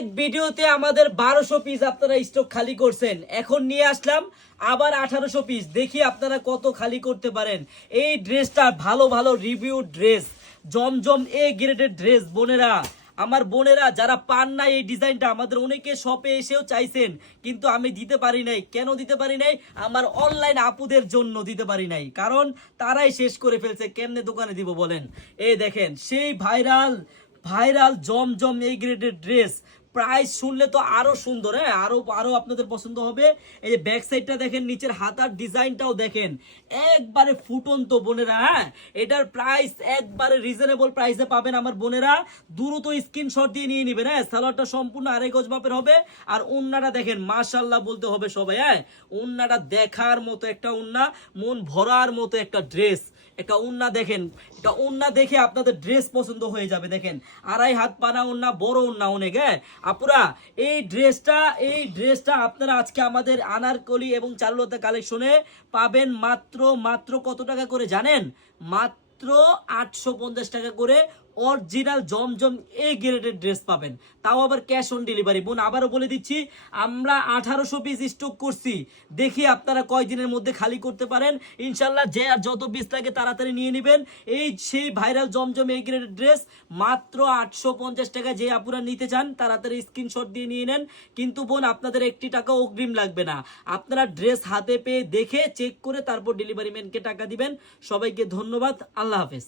এক ভিডিওতে আমাদের বারোশো পিস আপনারা স্টক খালি করছেন। এখন নিয়ে আসলাম আবার আঠারোশো পিস দেখি আপনারা কত খালি করতে পারেন। এই ড্রেসটা ভালো ভালো রিভিউ ড্রেস জমজম এ গ্রেডের ড্রেস বোনেরা। আমার বোনেরা, যারা পান না এই ডিজাইনটা আমাদের অনেকে শপে এসেও চাইছেন, কিন্তু আমি দিতে পারি নাই। কেন দিতে পারি নাই? আমার অনলাইন আপুদের জন্য দিতে পারি নাই। কারণ তারাই শেষ করে ফেলছে। কেমনে দোকানে দিব বলেন? এই দেখেন, সেই ভাইরাল ভাইরাল জমজম এই গ্রেডের ড্রেস প্রাইস শুনলে তো আরও সুন্দর হ্যাঁ? আরও আরও আপনাদের পছন্দ হবে। এই যে ব্যাক সাইডটা দেখেন, নিচের হাতার ডিজাইনটাও দেখেন। একবারে ফুটন্ত বোনেরা হ্যাঁ? এটার প্রাইস একবারে রিজনেবল প্রাইসে পাবেন আমার বোনেরা। দ্রুত স্ক্রিনশট দিয়ে নিয়ে নেবেন হ্যাঁ? সালোয়ারটা সম্পূর্ণ আড়াই গজ মাপের হবে। আর উন্নাটা দেখেন মাশাল্লাহ বলতে হবে সবাই হ্যাঁ? উন্নাটা দেখার মতো একটা উন্না, মন ভরার মতো একটা ড্রেস একটা উন্না দেখেন এটা উন্না দেখে আপনাদের ড্রেস পছন্দ হয়ে যাবে, দেখেন। আড়াই হাত পানা উন্না, বড় উন্না অনেক হ্যাঁ? আপুরা, এই ড্রেসটা এই ড্রেসটা আপনারা আজকে আমাদের আনারকলি এবং চারুলতা কালেকশনে পাবেন মাত্র মাত্র কত টাকা করে জানেন? মাত্র আটশো পঞ্চাশ টাকা করে অরিজিনাল জমজম এ গ্রেডের ড্রেস পাবেন। তাও আবার ক্যাশ অন ডেলিভারি বোন, আবারও বলে দিচ্ছি, আমরা আঠারোশো পিস স্টক করছি। দেখি আপনারা কয়দিনের মধ্যে খালি করতে পারেন। ইনশাল্লাহ যে আর যত পিস লাগে তাড়াতাড়ি নিয়ে নেবেন। এই সেই ভাইরাল জমজম এই গ্রেডের ড্রেস মাত্র আটশো পঞ্চাশ টাকা যে আপুরা নিতে চান, তাড়াতাড়ি স্ক্রিনশট দিয়ে নিয়ে নেন। কিন্তু বোন, আপনাদের একটি টাকা অগ্রিম লাগবে না। আপনারা ড্রেস হাতে পেয়ে দেখে চেক করে তারপর ডেলিভারি ম্যানকে টাকা দিবেন। সবাইকে ধন্যবাদ। আল্লাহ হাফেজ।